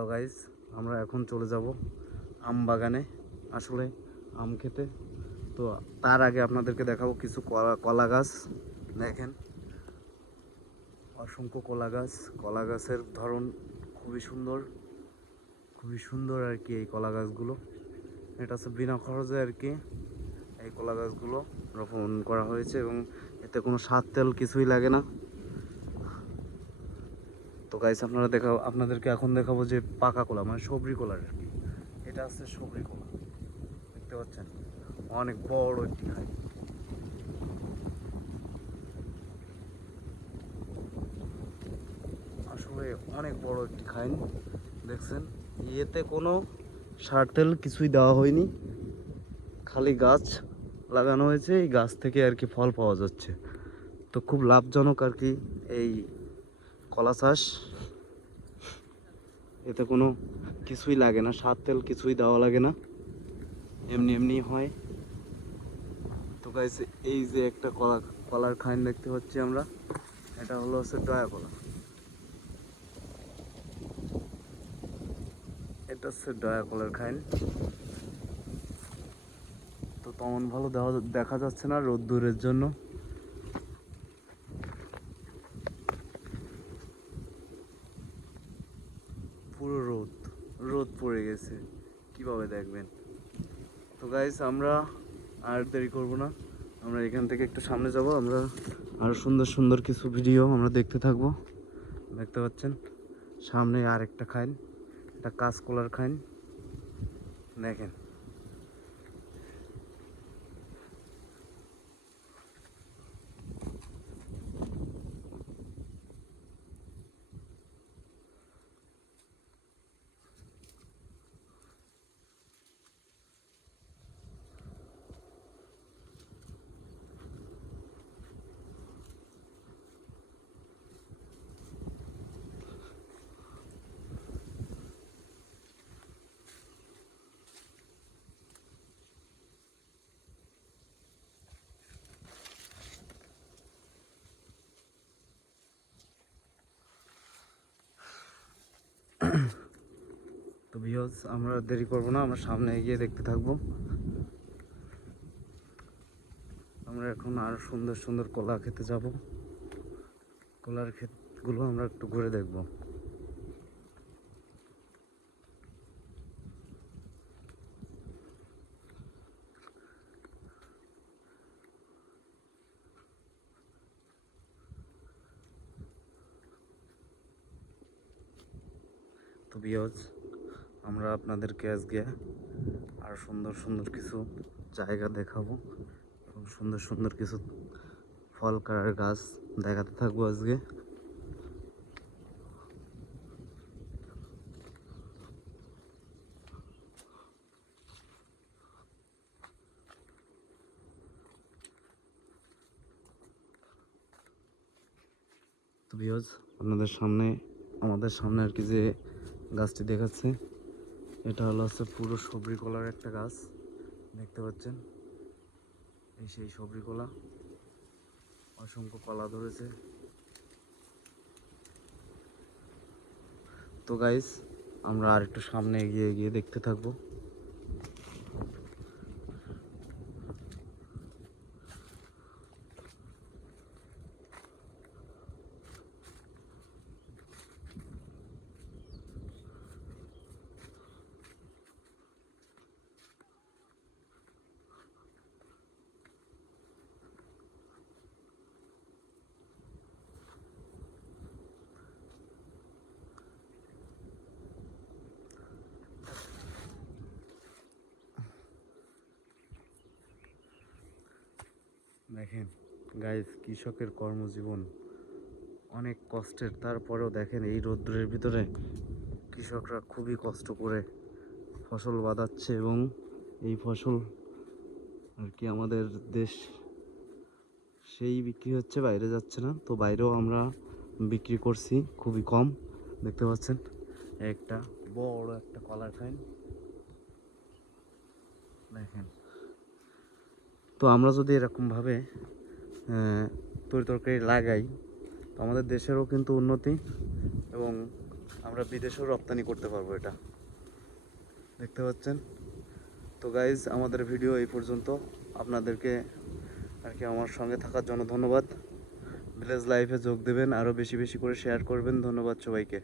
Hello guys, আমরা এখন চলে যাব আম বাগানে, আসলে আম খেতে। তো তার আগে আপনাদেরকে দেখাবো কিছু কলা গাছ। দেখেন, অসংখ্য কলা গাছের ধরন খুবই সুন্দর, আর কি। এই কলা গাছগুলো, এটা হচ্ছে বিনা খরচে আর কি এই কলা গাছগুলো রোপণ করা হয়েছে, এবং এতে কোনো সার তেল কিছুই লাগে না। তো গাইস, আপনাদেরকে এখন দেখাবো যে পাকা কলা, মানে সবরি কলার আর কি। এটা হচ্ছে সবরি কলা, দেখতে পাচ্ছেন, অনেক বড় একটি খাই। আসলে অনেক বড় একটি খাইন, দেখছেন। এতে কোনো সার তেল কিছুই দেওয়া হয়নি, খালি গাছ লাগানো হয়েছে, এই গাছ থেকে আর কি ফল পাওয়া যাচ্ছে। তো খুব লাভজনক আর কি এই কলা চাষ। এতে কোনো কিছুই লাগে না, সার তেল কিছুই দেওয়া লাগে না, এমনি এমনি হয়। তো গাইস, এই যে একটা কলার খাইন দেখতে পাচ্ছি আমরা, এটা হচ্ছে ডয়া কলা। এটা হচ্ছে ডয়া কলার খাইন। তো তেমন ভালো দেখা যাচ্ছে না রোদ্দুরের জন্য। পুরো রোদ পড়ে গেছে, কিভাবে দেখবেন। তো গাইস, আমরা আর দেরি করব না, আমরা এখান থেকে একটু সামনে যাব। আমরা আরো সুন্দর সুন্দর কিছু ভিডিও আমরা দেখতে থাকবো। দেখতে পাচ্ছেন সামনে আর একটা খাইন, এটা কাঁচকলার খাইন, দেখেন। তো ভিউয়ার্স, আমরা দেরি করব না, আমরা সামনে এগিয়ে দেখতে থাকবো। আমরা এখন আরো সুন্দর সুন্দর কলা খেতে যাব, কলার ক্ষেতগুলো আমরা একটু ঘুরে দেখব। তো ভিউয়ার্স, আমরা আপনাদেরকে আজকে আরো সুন্দর সুন্দর কিছু জায়গা দেখাবো, এবং সুন্দর সুন্দর কিছু ফল কাটার গাছ দেখাতে থাকবো আজকে। তো ভিউয়ার্স, আমাদের সামনে আর কি যে গাছটি দেখাচ্ছে, এটা হচ্ছে পুরো সবরি কলার একটা গাছ, দেখতে পাচ্ছেন। এই সেই সবরি কলা, অসংখ্য কলা ধরেছে। তো গাইস, আমরা আর একটু সামনে এগিয়ে গিয়ে দেখতে থাকবো। দেখেন গাইস, কৃষকের কর্মজীবন অনেক কষ্টের, তারপরেও দেখেন এই রৌদ্রের ভিতরে কৃষকরা খুবই কষ্ট করে ফসল বাঁধাচ্ছে, এবং এই ফসল আর কি আমাদের দেশ সেই বিক্রি হচ্ছে, বাইরে যাচ্ছে না। তো বাইরেও আমরা বিক্রি করছি খুবই কম, দেখতে পাচ্ছেন। একটা বড় একটা কলার খাইন, দেখেন। তো আমরা যদি এরকমভাবে তরি তরকারি লাগাই, তো আমাদের দেশেরও কিন্তু উন্নতি, এবং আমরা বিদেশেও রপ্তানি করতে পারবো এটা, দেখতে পাচ্ছেন। তো গাইজ আমাদের ভিডিও এই পর্যন্ত। আপনাদেরকে আর কি আমার সঙ্গে থাকার জন্য ধন্যবাদ। ভিলেজ লাইফে যোগ দেবেন, আরও বেশি বেশি করে শেয়ার করবেন। ধন্যবাদ সবাইকে।